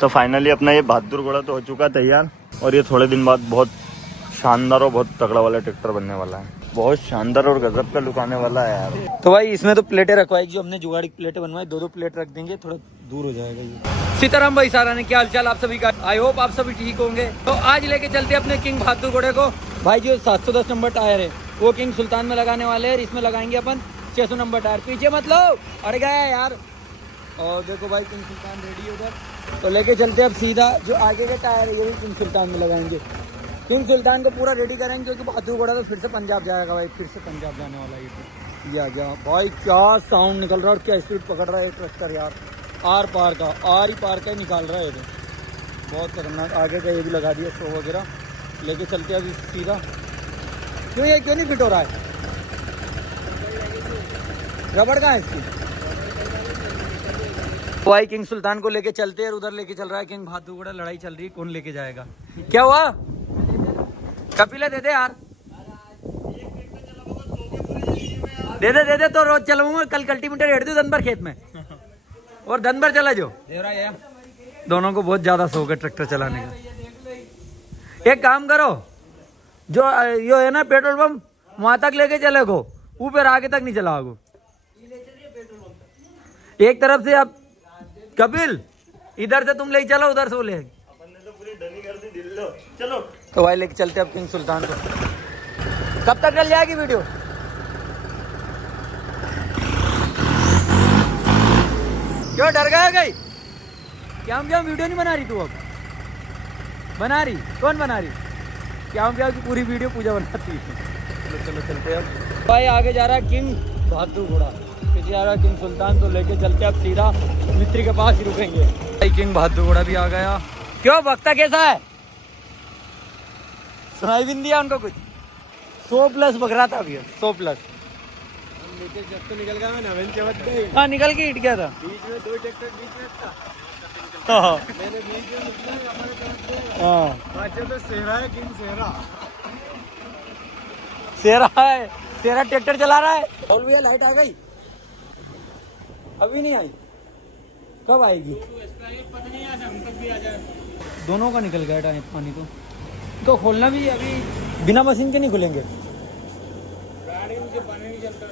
तो फाइनली अपना ये बहादुर घोड़ा तो हो चुका है तैयार, और ये थोड़े दिन बाद बहुत शानदार और बहुत तगड़ा वाला ट्रैक्टर बनने वाला है। बहुत शानदार और गजब का लुक आने वाला है यार। तो भाई इसमें तो प्लेटें रखवाई, जो हमने जुगाड़ी की प्लेटें बनवाई, 2-2 प्लेट रख देंगे, थोड़ा दूर हो जाएगा ये। सीताराम भाई सारा ने क्या हालचाल आप सभी का, आई होप आप सभी ठीक होंगे। तो आज लेके चलते अपने किंग बहादुर घोड़े को। भाई जो 710 नंबर टायर है वो किंग सुल्तान में लगाने वाले हैं, इसमें लगाएंगे अपन 600 नंबर टायर। पीछे मतलब अड़ गया यार। और देखो भाई किंग सुल्तान रेडी है उधर, तो लेके चलते अब सीधा जो आगे के टायर है ये भी किंग सुल्तान में लगाएंगे। किंग सुल्तान को पूरा रेडी करेंगे क्योंकि बहादुर घोड़ा तो फिर से पंजाब जाएगा भाई, फिर से पंजाब जाने वाला है ये। आ गया भाई, क्या साउंड निकल रहा है और क्या स्पीड पकड़ रहा है ट्रैक्टर यार। आर पार ही पार निकाल रहा है ये, बहुत खतरनाक। आगे का ये भी लगा दिया स्टोव वगैरह, लेके चलते अभी सीधा। क्यों ये क्यों नहीं फिट हो रहा है, रबड़ कहाँ है इसकी। भाई किंग सुल्तान को लेके चलते हैं, उधर लेके चल रहा है किंग बहादुर घोड़ा। लड़ाई चल रही है कौन लेके जाएगा। क्या हुआ कपिला, दे दे यार, दे दे तो रोज चलाऊंगा। कल कल्टीमीटर हेड दू दिन भर खेत में और दिन भर चला जो। दोनों को बहुत ज्यादा शौक है ट्रैक्टर चलाने का। एक काम करो, जो यो है ना पेट्रोल पंप वहां तक लेके चले गो, ऊपर आगे तक नहीं चलाओ। एक तरफ से अब कपिल इधर से तुम ले चलो, उधर से वो ले। चलो तो भाई लेके चलते अब किंग सुल्तान को। कब तक चल जाएगी वीडियो। क्यों डर गया गई, क्या वीडियो नहीं बना रही तू। अब बना रही, कौन बना रही, क्या की पूरी वीडियो पूजा बनाती है। चलो चलते अब। भाई आगे जा रहा है किंग बहादुर घोड़ा, पीछे जा रहा है किंग सुल्तान। तो लेके चलते अब सीधा मिस्त्री के पास ही रुकेंगे। भाई किंग बहादुर घोड़ा भी आ गया। क्यों वक्ता कैसा है, सुनाई भी नहीं दिया उनको कुछ। 100+ बग रहा था अभी, 100+। जब तो निकल गया मैं नवीन चमक गई। हाँ निकल के हिट गया था बीच में, 2 ट्रैक्टर बीच में था। हाँ मैंने बीच में निकला, हमारे तरफ हाँ तो सेहरा है, किंग सेहरा। सेहरा ट्रैक्टर चला रहा है। और भैया लाइट आ गई, अभी नहीं आई, कब आएगी। दोनों का निकल गया टाइम पानी तो खोलना भी अभी बिना मशीन के नहीं खुलेंगे। गाड़ी मुझे पानी नहीं चलता,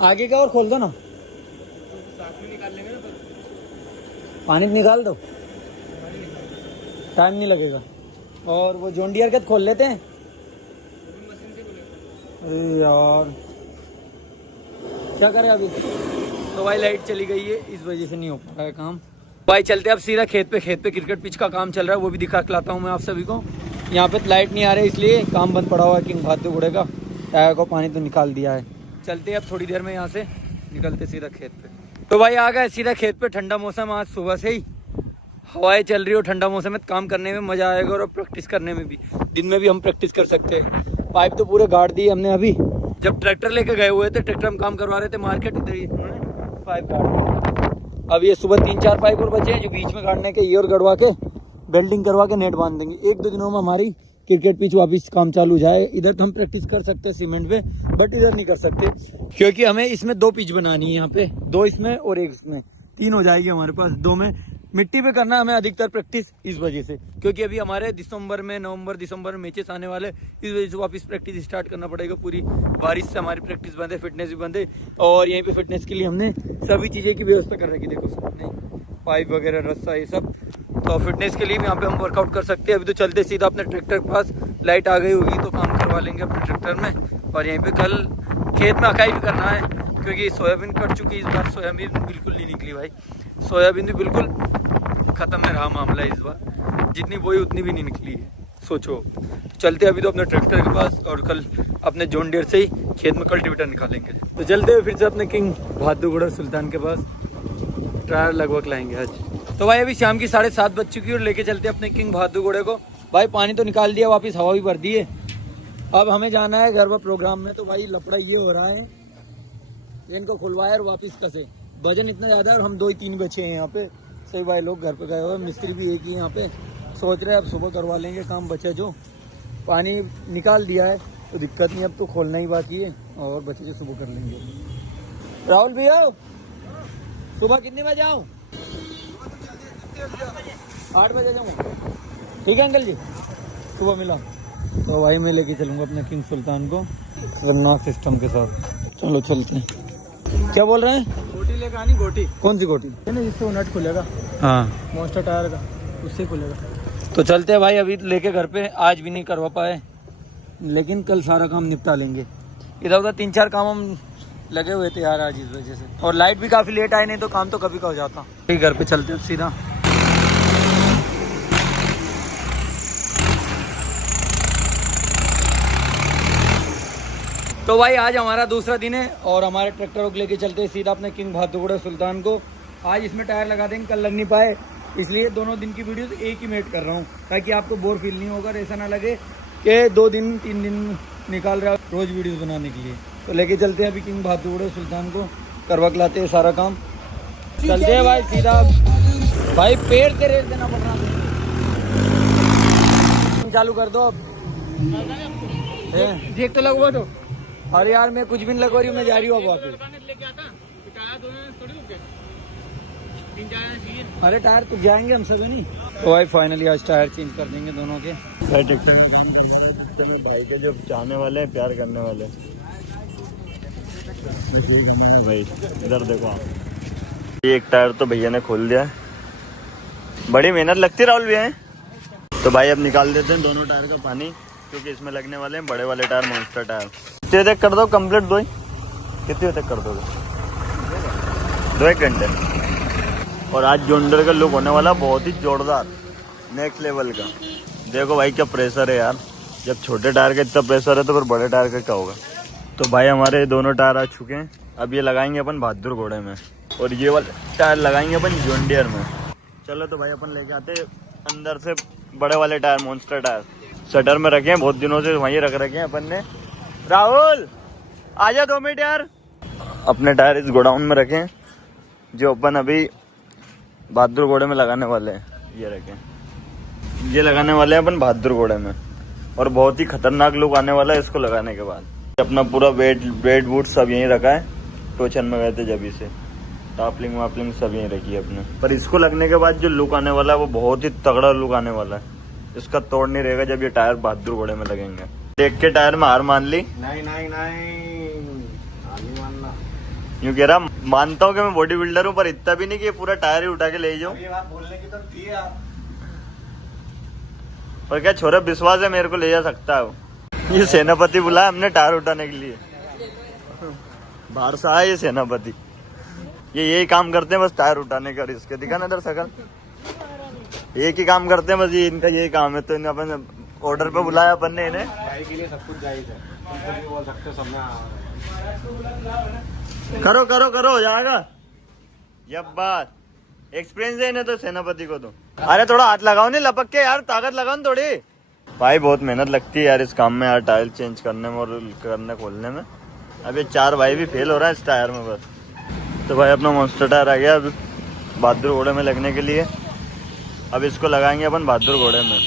आगे का और खोल दो ना, साथ में निकाल लेंगे ना। तो पानी निकाल दो, टाइम नहीं लगेगा। और वो जॉन डियर के खोल लेते हैं। अरे यार क्या करें अभी। तो भाई लाइट चली गई है, इस वजह से नहीं हो पा रहा है काम। भाई चलते अब सीधा खेत पे क्रिकेट पिच का काम चल रहा है, वो भी दिखा के लाता हूँ मैं आप सभी को। यहाँ पे लाइट नहीं आ रही इसलिए काम बंद पड़ा हुआ है किंग बहादुर घोड़े का। टायर को पानी तो निकाल दिया है। चलते अब थोड़ी देर में यहाँ से निकलते सीधा खेत पे। तो भाई आ गए सीधा खेत पे। ठंडा मौसम, आज सुबह से ही हवाएं चल रही हो। ठंडा मौसम में काम करने में मजा आएगा और प्रैक्टिस करने में भी। दिन में भी हम प्रैक्टिस कर सकते हैं। पाइप तो पूरे गाड़ दिए हमने। अभी जब ट्रैक्टर लेके गए हुए थे, ट्रैक्टर हम काम करवा रहे थे मार्केट, इधर ही पाइप गाड़ दिए। अब ये सुबह 3-4 पाइप और बचे हैं जो बीच में गाड़ने के, ये और गड़वा के बेल्डिंग करवा के नेट बांध देंगे। 1-2 दिनों में हमारी क्रिकेट पिच वापस काम चालू हो जाए। इधर तो हम प्रैक्टिस कर सकते हैं सीमेंट पे, बट इधर नहीं कर सकते क्योंकि हमें इसमें 2 पिच बनानी है। यहाँ पे 2 इसमें और 1 इसमें, 3 हो जाएगी हमारे पास। 2 में मिट्टी पे करना हमें अधिकतर प्रैक्टिस, इस वजह से क्योंकि अभी हमारे नवंबर दिसंबर में मैचेस आने वाले, इस वजह से वापस प्रैक्टिस स्टार्ट करना पड़ेगा। पूरी बारिश से हमारी प्रैक्टिस बंद है, फिटनेस भी बंद है। और यहीं पे फिटनेस के लिए हमने सभी चीज़ें की व्यवस्था कर रखी। देखो सामने पाइप वगैरह, रस्सा, ये सब। तो फिटनेस के लिए भी यहाँ पे हम वर्कआउट कर सकते हैं। अभी तो चलते सीधा अपने ट्रैक्टर के पास। लाइट आ गई होगी तो काम करवा लेंगे अपने ट्रैक्टर में। और यहीं पे कल खेत में अकाई भी करना है क्योंकि सोयाबीन कट चुकी है इस बार। सोयाबीन बिल्कुल नहीं निकली भाई, सोयाबीन भी बिल्कुल खत्म में रहा मामला इस बार। जितनी बोई उतनी भी नहीं निकली है, सोचो। तो चलते अभी तो अपने ट्रैक्टर के पास और कल अपने जॉन डियर से ही खेत में कल्टीवेटर निकालेंगे। तो चलते हुए फिर से अपने किंग बहादुर घोड़ा सुल्तान के पास टायर लगभग लाएंगे आज। तो भाई अभी शाम की 7:30 बज चुकी है और लेके चलते अपने किंग बहादुर घोड़े को। भाई पानी तो निकाल दिया, वापस हवा भी भर दी है। अब हमें जाना है गरबा प्रोग्राम में। तो भाई लफड़ा ये हो रहा है, इनको खुलवाया और वापस कसे। वजन इतना ज़्यादा है और हम 2-3 बचे हैं यहाँ पे। सही भाई लोग घर पे गए हुए, मिस्त्री भी एक ही यहाँ पे। सोच रहे हैं अब सुबह करवा लेंगे काम बचे जो। पानी निकाल दिया है तो दिक्कत नहीं, अब तो खोलना ही बाकी है और बचे जो सुबह कर लेंगे। राहुल भैया सुबह कितने बजे आओ। 8 बजे जाऊँगा। ठीक है अंकल जी, सुबह मिला। तो भाई मैं लेके चलूँगा अपने किंग सुल्तान को खतरनाक सिस्टम के साथ। चलो चलते हैं। क्या बोल रहे हैं? गोटी लेकर आनी, गोटी कौन सी गोटी? है ना जिससे वो नट खुलेगा, हाँ मॉन्स्टर टायर का, उससे खुलेगा। तो चलते हैं भाई, अभी लेके घर पे। आज भी नहीं करवा पाए, लेकिन कल सारा काम निपटा लेंगे। इधर उधर 3-4 काम हम लगे हुए थे यार आज इस वजह से, और लाइट भी काफ़ी लेट आई, नहीं तो काम तो कभी का हो जाता। ठीक, घर पे चलते हैं सीधा। तो भाई आज हमारा दूसरा दिन है और हमारे ट्रैक्टर को लेके चलते हैं सीधा अपने किंग बहादुर सुल्तान को। आज इसमें टायर लगा देंगे, कल लग नहीं पाए, इसलिए दोनों दिन की वीडियोस एक ही मेट कर रहा हूँ ताकि आपको बोर फील नहीं होगा, ऐसा ना लगे कि 2 दिन 3 दिन निकाल रहा है रोज वीडियोस बनाने के लिए। तो लेके चलते हैं अभी किंग बहादुर सुल्तान को, करवा के लाते हैं सारा काम। चलते हैं भाई सीधा। भाई पेड़ से रेट देना पड़ रहा है। चालू कर दो अब। देख तो लगवा दो। अरे यार मैं कुछ भी नहीं लगवा रही हूँ, मैं जा रही हूँ अब वापस। अरे टायर तो जाएंगे हम सब, नहीं तो भाई फाइनली आज टायर चेंज कर देंगे दोनों के। भाई ट्रैक्टर में भाई के जो चाहने वाले हैं, प्यार करने वाले भाई, इधर देखो आप। ये एक टायर तो भैया ने खोल दिया है, बड़ी मेहनत लगती है राहुल भैया। तो भाई अब निकाल देते हैं दोनों टायर का पानी, क्योंकि इसमें लगने वाले हैं बड़े वाले टायर, मॉन्स्टर टायर। कितने तक कर दो कंप्लीट? दो ही कितने तक कर दोगे? 2-1 घंटे। और आज जोंडर का लुक होने वाला बहुत ही जोरदार, नेक्स्ट लेवल का। देखो भाई क्या प्रेशर है यार, जब छोटे टायर का इतना प्रेशर है तो फिर बड़े टायर का क्या होगा। तो भाई हमारे दोनों टायर आ चुके हैं, अब ये लगाएंगे अपन बहादुर घोड़े में, और ये वाले टायर लगाएंगे अपन जॉन्डियर में। चलो तो भाई अपन लेके आते अंदर से बड़े वाले टायर, मॉन्स्टर टायर। शटर में रखे हैं, बहुत दिनों से वहीं रख रखे हैं अपन ने। राहुल आजा 2 मिनट यार। अपने टायर इस गोडाउन में रखे हैं जो अपन अभी बहादुर घोड़े में लगाने वाले हैं। ये रखें, ये लगाने वाले हैं अपन बहादुर घोड़े में, और बहुत ही खतरनाक लुक आने वाला है इसको लगाने के बाद। अपना पूरा वेट बूट सब यहीं रखा है, टोचन में गए थे जब से, टापलिंग वापलिंग सब यहीं रखी है अपने। पर इसको लगने के बाद जो लुक आने वाला है वो बहुत ही तगड़ा लुक आने वाला है, इसका तोड़ नहीं रहेगा जब ये टायर बहादुर घोड़े में लगेंगे। देख के टायर में हार मान ली? नहीं नहीं नहीं मानना। यूँ कह रहा, मानता हूँ कि मैं बॉडी बिल्डर हूँ, पर इतना भी नहीं कि पूरा टायर ही उठा के ले जाऊँ। ये बात बोलने की तो थी यार, पर क्या छोरा विश्वास है मेरे को ले जा सकता है वो। ये सेनापति बुलाया हमने टायर उठाने के लिए, बाहर से आया ये सेनापति। ये यही काम करते हैं बस, टायर उठाने का। इसके दिखा ना इधर शकल, एक ही काम करते हैं बस, ये इनका यही काम है। तो इन्हें अपन ऑर्डर पे बुलाया अपन ने इन्हें। भाई के लिए सब कुछ जायज है, तुम तो भी बोल सकते हो सब में। करो करो करो, हो जाएगा। ये बात एक्सपीरियंस है इन्हें तो, सेनापति को तो। अरे थोड़ा हाथ लगाओ, नहीं लपक के यार, ताकत लगाओ ना थोड़ी। भाई बहुत मेहनत लगती है यार इस काम में यार, टायर चेंज करने में और करने खोलने में। अब ये 4 भाई भी फेल हो रहा है इस टायर में बस। तो भाई अपना मॉन्स्टर टायर आ गया अब बहादुर घोड़े में लगने के लिए। अब इसको लगाएंगे अपन बहादुर घोड़े में।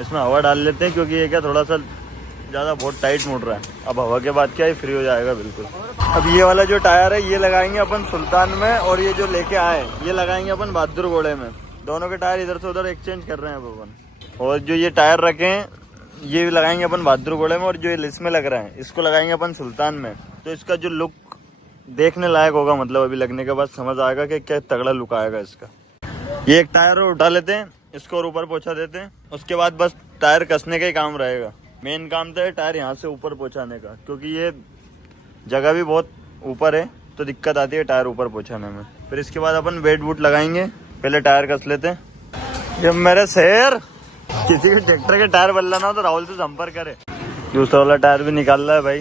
इसमें हवा डाल लेते हैं, क्योंकि ये क्या थोड़ा सा ज़्यादा बहुत टाइट मुड़ रहा है। अब हवा के बाद क्या है, फ्री हो जाएगा बिल्कुल। अब ये वाला जो टायर है ये लगाएंगे अपन सुल्तान में, और ये जो लेके आए ये लगाएंगे अपन बहादुर घोड़े में। दोनों के टायर इधर से उधर एक्सचेंज कर रहे हैं अब अपन। और जो ये टायर रखे हैं ये लगाएंगे अपन बहादुर घोड़े में, और जो इसमें लग रहा है इसको लगाएंगे अपन सुल्तान में। तो इसका जो लुक देखने लायक होगा, मतलब अभी लगने के बाद समझ आएगा कि क्या तगड़ा लुक आएगा इसका। ये एक टायर उठा लेते हैं, इसको और ऊपर पहुंचा देते हैं। उसके बाद बस टायर कसने का ही काम रहेगा। मेन काम तो है टायर यहाँ से ऊपर पहुंचाने का, क्योंकि ये जगह भी बहुत ऊपर है तो दिक्कत आती है टायर ऊपर पहुंचाने में। फिर इसके बाद अपन वेट बूट लगाएंगे, पहले टायर कस लेते हैं। ये मेरे शेर, किसी भी ट्रैक्टर के टायर बदलाना हो तो राहुल से संपर्क करे। दूसरा वाला टायर भी निकाल रहा है भाई।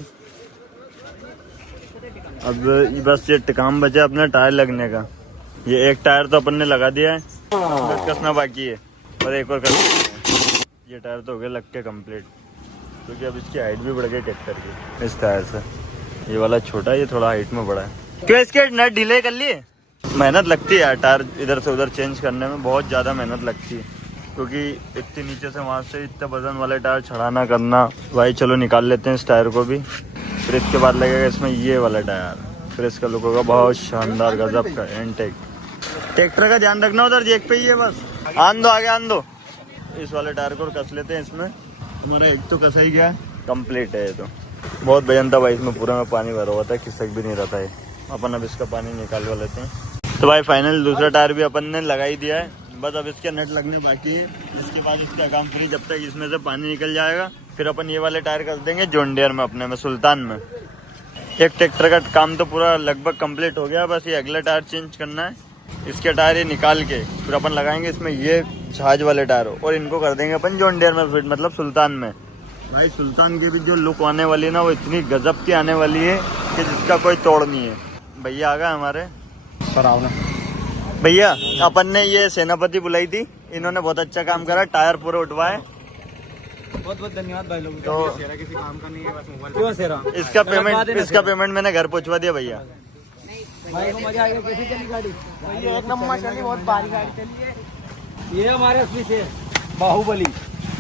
अब बस ये काम बचा अपना टायर लगने का। ये एक टायर तो अपन ने लगा दिया है, बस कसना बाकी है, और एक और कसना। ये टायर तो हो गया लग के कम्प्लीट, क्योंकि अब इसकी हाइट भी बढ़ गई ट्रैक्टर की इस टायर से। ये वाला छोटा है, ये थोड़ा हाइट में बड़ा है। क्यों इसके नट ढीले कर लिए? मेहनत लगती है यार टायर इधर से उधर चेंज करने में, बहुत ज़्यादा मेहनत लगती है, क्योंकि इतने नीचे से वहाँ से इतने वजन वाले टायर चढ़ाना करना। भाई चलो निकाल लेते हैं इस टायर को भी। फिर इसके बाद लगेगा इसमें ये वाला टायर, फिर इसका लुक होगा बहुत शानदार गजब का। एंटेक ट्रैक्टर का ध्यान रखना, उधर जेक पे ही है बस। आन दो आगे, आन दो। इस वाले टायर को कस लेते हैं इसमें। हमारा एक तो कसा ही गया, कंप्लीट है ये तो। बहुत भजन था भाई इसमें, पूरा में पानी भरा हुआ था, खिसक भी नहीं रहता है। अपन अब इसका पानी निकाल लेते हैं। तो भाई फाइनल दूसरा टायर भी अपन ने लगा ही दिया है, बस अब इसके नट लगने बाकी है। इसके बाद इसका काम फ्री, जब तक इसमें से पानी निकल जाएगा फिर अपन ये वाले टायर कर देंगे जॉन डियर में, अपने में सुल्तान में। एक ट्रैक्टर का काम तो पूरा लगभग कंप्लीट हो गया, बस ये अगला टायर चेंज करना है। इसके टायर ये निकाल के फिर अपन लगाएंगे इसमें ये जहाज वाले टायर, और इनको कर देंगे अपन जॉन डियर में फिट, मतलब सुल्तान में। भाई सुल्तान की भी जो लुक आने वाली है ना, वो इतनी गजब की आने वाली है कि जिसका कोई तोड़ नहीं है। भैया आ गए हमारे भैया। अपन ने ये सेनापति बुलाई थी, इन्होंने बहुत अच्छा काम करा, टायर पूरे उठवाए। बहुत बहुत धन्यवाद भाई लोगों तो का। सेरा किसी काम का नहीं है, बस मोबाइल। इसका पेमेंट मैंने घर पहुंचवा दिया भैया। भाई को मजा आएगा। कैसी चली गाड़ी? एक नंबर चली, बहुत भारी गाड़ी चली है। ये हमारे असली से बाहुबली।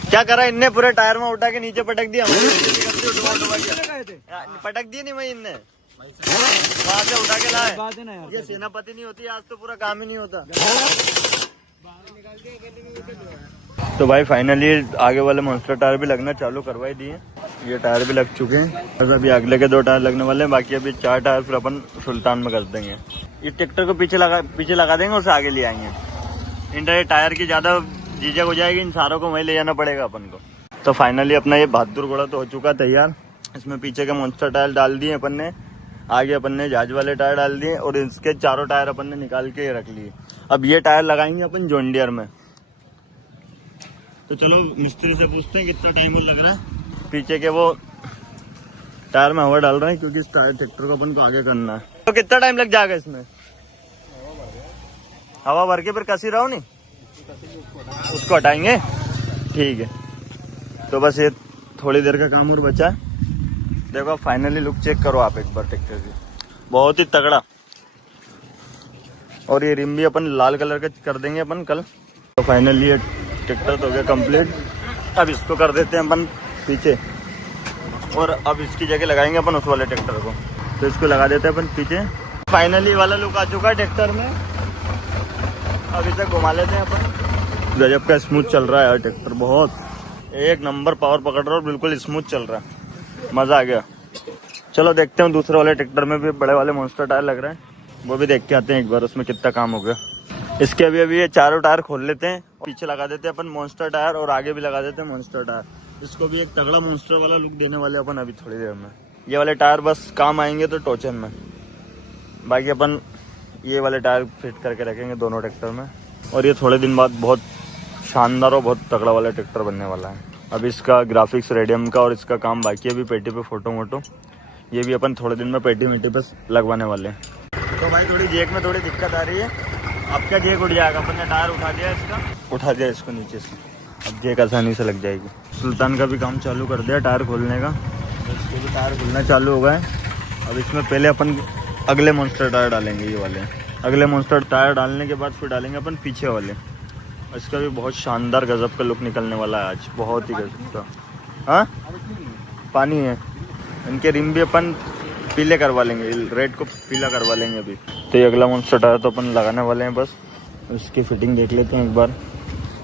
क्या करा इनने, पूरे टायर में उठा के नीचे पटक दिया। पटक दिए नहीं भाई इनने, वहाँ से उठा के लाए। बात है ना यार, ये सेनापति नहीं होती आज तो पूरा काम ही नहीं होता। तो भाई फाइनली आगे वाले मॉन्स्टर टायर भी लगना चालू करवा ही दिए। ये टायर भी लग चुके हैं, बस अभी अगले के 2 टायर लगने वाले हैं, बाकी अभी 4 टायर फिर अपन सुल्तान में कर देंगे। ये ट्रैक्टर को पीछे लगा देंगे, उससे आगे ले आएंगे। इन टायर की ज्यादा झिझक हो जाएगी, इन सारों को वहीं ले जाना पड़ेगा अपन को। तो फाइनली अपना ये बहादुर घोड़ा तो हो चुका तैयार। इसमें पीछे के मॉन्स्टर टायर डाल दिए अपन ने, आगे अपन ने जहाज वाले टायर डाल दिए, और इसके 4 टायर अपन ने निकाल के रख लिए। अब ये टायर लगाएंगे अपन जॉन डियर में। तो चलो मिस्त्री से पूछते हैं कितना टाइम और लग रहा है। पीछे के वो टायर में हवा डाल रहे हैं, क्योंकि इस टायर ट्रैक्टर को अपन को आगे करना है। तो कितना टाइम लग जाएगा इसमें? हवा भर के फिर कसी रहो नहीं, उसको हटाएंगे। ठीक है, तो बस ये थोड़ी देर का काम और बचा है। देखो फाइनली लुक चेक करो आप एक बार ट्रैक्टर की, बहुत ही तगड़ा। और ये रिम भी अपन लाल कलर का कर देंगे अपन कल। तो फाइनली ये ट्रैक्टर तो हो गया कंप्लीट। अब इसको कर देते हैं अपन पीछे, और अब इसकी जगह लगाएंगे अपन उस वाले ट्रैक्टर को। तो इसको लगा देते हैं अपन पीछे। फाइनली वाला लुक आ चुका है ट्रैक्टर में। अब इसे घुमा लेते हैं अपन। गजब का स्मूथ चल रहा है यार ट्रैक्टर, बहुत एक नंबर पावर पकड़ रहा है, बिल्कुल स्मूथ चल रहा है, मजा आ गया। चलो देखते हैं दूसरे वाले ट्रैक्टर में भी बड़े वाले मॉन्स्टर टायर लग रहे हैं, वो भी देख के आते हैं एक बार उसमें कितना काम हो गया। इसके अभी ये 4 टायर खोल लेते हैं, पीछे लगा देते हैं अपन मॉन्स्टर टायर, और आगे भी लगा देते हैं मॉन्स्टर टायर। इसको भी एक तगड़ा मॉन्स्टर वाला लुक देने वाले अपन अभी थोड़ी देर में। ये वाले टायर बस काम आएंगे तो टोचन में, बाकी अपन ये वाले टायर फिट करके रखेंगे दोनों ट्रैक्टर में। और ये थोड़े दिन बाद बहुत शानदार और बहुत तगड़ा वाला ट्रैक्टर बनने वाला है। अब इसका ग्राफिक्स रेडियम का और इसका काम बाकी है अभी, पेटी पे फोटो मोटो ये भी अपन थोड़े दिन में पेटी मेटी पे लगवाने वाले हैं। तो भाई थोड़ी जेक में थोड़ी दिक्कत आ रही है। आपका जेक उठ जाएगा, अपन ने टायर उठा दिया इसको नीचे से, अब जेक आसानी से लग जाएगी। सुल्तान का भी काम चालू कर दिया टायर खोलने का, इसके भी टायर खुलना चालू हो गए। अब इसमें पहले अपन अगले मॉन्स्टर टायर डालेंगे, ये वाले अगले मॉन्स्टर टायर डालने के बाद फिर डालेंगे अपन पीछे वाले। इसका भी बहुत शानदार गजब का लुक निकलने वाला है आज, बहुत ही गजब का। हाँ पानी है, इनके रिम भी अपन पीले करवा लेंगे, रेड को पीला करवा लेंगे अभी। तो ये अगला मॉन्स्टर टायर तो अपन लगाने वाले हैं, बस इसकी फिटिंग देख लेते हैं एक बार।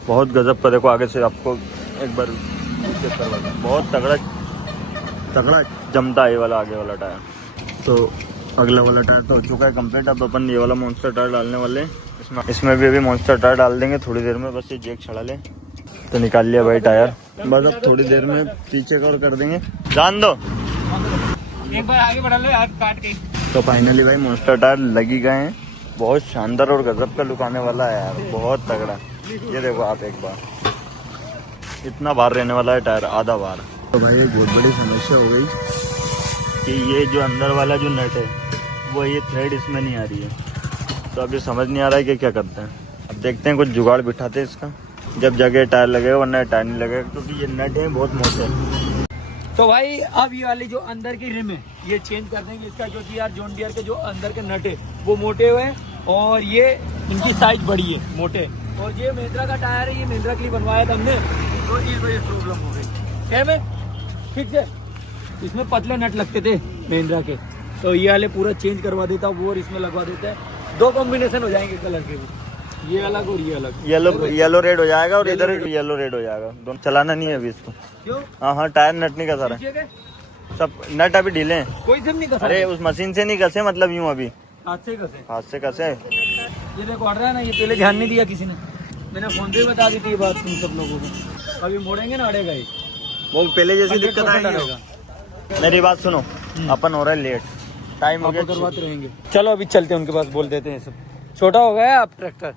बहुत गजब का, देखो आगे से आपको एक बार चेक करवा दें, बहुत तगड़ा जमता है ये वाला आगे वाला टायर। तो अगला वाला टायर तो हो चुका है कंप्लीट, अब अपन ये वाला मॉन्स्टर टायर डालने वाले हैं। इसमें भी अभी मॉन्स्टर टायर डाल देंगे थोड़ी देर में, बस ये जेक छड़ा ले तो निकाल लिया भाई टायर। बस अब थोड़ी देर में पीछे का और कर देंगे, जान दो एक बार आगे बढ़ा लो यार, काट के। तो फाइनली भाई मॉन्स्टर टायर लगी गए हैं, बहुत शानदार और गजब का लुक आने वाला है यार, बहुत तगड़ा। ये देखो आप एक बार, इतना बार रहने वाला है टायर, आधा बार। तो भाई एक बहुत बड़ी समस्या हो गई कि ये जो अंदर वाला जो नट है वो ये थ्रेड इसमें नहीं आ रही है। तो अभी समझ नहीं आ रहा है कि क्या करते हैं। अब देखते हैं कुछ जुगाड़ बिठाते हैं इसका, जब जगह टायर लगेगा वरना टायर नहीं लगेगा, क्योंकि ये नट है बहुत मोटे। तो भाई अब ये वाली जो अंदर की रिम है ये चेंज कर देंगे इसका, क्योंकि यार जॉन डियर के जो अंदर के नट है वो मोटे हुए हैं, और ये इनकी साइज बड़ी है मोटे। और ये महिंद्रा का टायर है, ये महिंद्रा के लिए बनवाया था हमने, तो इस वजह से प्रॉब्लम हो गई है। में ठीक है, इसमें पतले नट लगते थे महिंद्रा के, तो ये वाले पूरा चेंज करवा देता वो और इसमें लगवा देता है, 2 कॉम्बिनेशन हो जाएंगे कलर के भी। ये अलग और ये अलग। येलो रेड हो जाएगा और इधर येलो रेड हो जाएगा, दोनों चलाना नहीं है अभी इसको। क्यों? हाँ टायर नट नहीं कसा रहा पीछे के? सब नट अभी ढीले हैं। कोई सब नहीं कसा। अरे उस मशीन से नहीं कसे, मतलब यूं अभी हाथ से कसे। हाथ से कसे। ये देखो अड़ रहा है ना, ये पहले ध्यान नहीं दिया किसी ने, मैंने फोन पे बता दी थी ये बात तुम सब लोगों को। अभी मोड़ेंगे ना अड़ेगा ये, वो पहले जैसी दिक्कत 100% आएगी। अड़ेगा। मेरी बात सुनो, अपन हो रहा है लेट, टाइम हो आप गया। करवाते रहेंगे। चलो अभी चलते हैं उनके पास, बोल देते हैं सब। छोटा हो गया है आप ट्रैक्टर।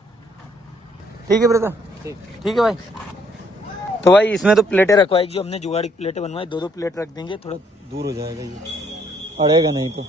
ठीक है ब्रदर, ठीक है भाई। तो भाई इसमें तो प्लेटें रखवाएगी, जो हमने जुगाड़ी प्लेटें बनवाई, 2-2 प्लेट रख देंगे, थोड़ा दूर हो जाएगा ये, अड़ेगा नहीं तो।